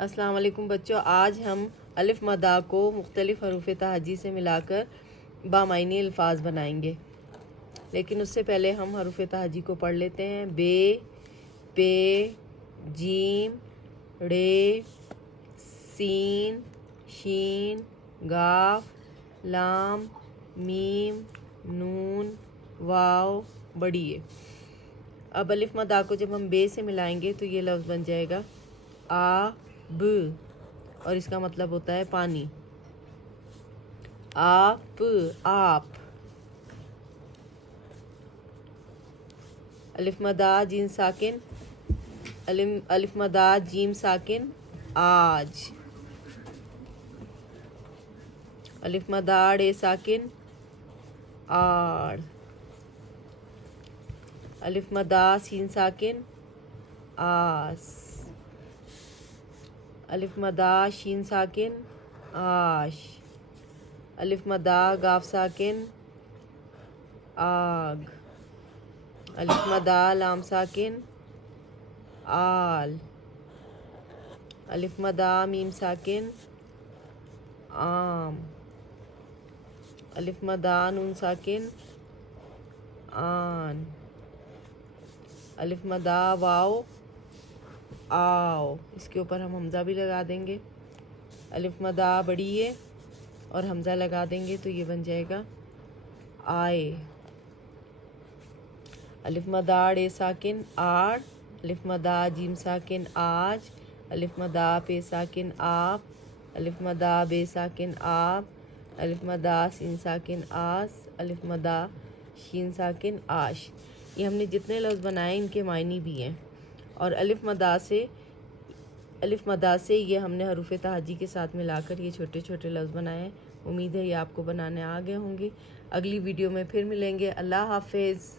السلام علیکم بچوں، آج ہم الف مدا کو مختلف حروف تہجی سے ملا کر بامعنی الفاظ بنائیں گے، لیکن اس سے پہلے ہم حروف تہجی کو پڑھ لیتے ہیں۔ بے، پے، جیم، رے، سین، شین، گاف، لام، میم، نون، واو، بڑی اے۔ اب الف مدا کو جب ہم بے سے ملائیں گے تو یہ لفظ بن جائے گا آب، اور اس کا مطلب ہوتا ہے پانی۔ آپ، آپ۔ الف مدا جیم ساکن، الف مدا جیم ساکن، آج۔ الف مدا ڑے ساکن، آڑ۔ الف مدا سین ساکن، آس۔ الف مدا شین ساکن، آش۔ الف مدا گاف ساکن، آگ۔ الف مدا لام ساکن، آل۔ الف مدا میم ساکن، آم۔ الف مدا نون ساکن، آن۔ الف مدا واو، آؤ، اس کے اوپر ہم حمزہ بھی لگا دیں گے۔ الف مدا بڑی ہے اور حمزہ لگا دیں گے تو یہ بن جائے گا آئے۔ الف مدا ڑے ساکن، آڑ۔ الف مدا جیم ساکن، آج۔ الف مدا پے ساکن، آپ۔ الف مدا بے ساکن، آپ۔ الف مدا سین ساکن، آس۔ الف مدا شین ساکن، آش۔ یہ ہم نے جتنے لفظ بنائے ان کے معنی بھی ہیں، اور الف مدا سے یہ ہم نے حروف تہجی کے ساتھ ملا کر یہ چھوٹے چھوٹے لفظ بنائے ہیں۔ امید ہے یہ آپ کو بنانے آ گئے ہوں گے۔ اگلی ویڈیو میں پھر ملیں گے۔ اللہ حافظ۔